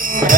Thank you.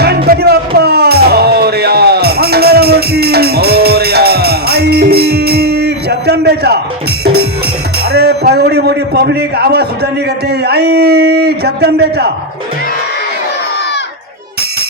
Ganpati Bappa Mangalmurti आई जगदंबेचा! अरे परवडी मोठी पब्लिक आवाज सुद्धा निघते आई जगदंबेचा!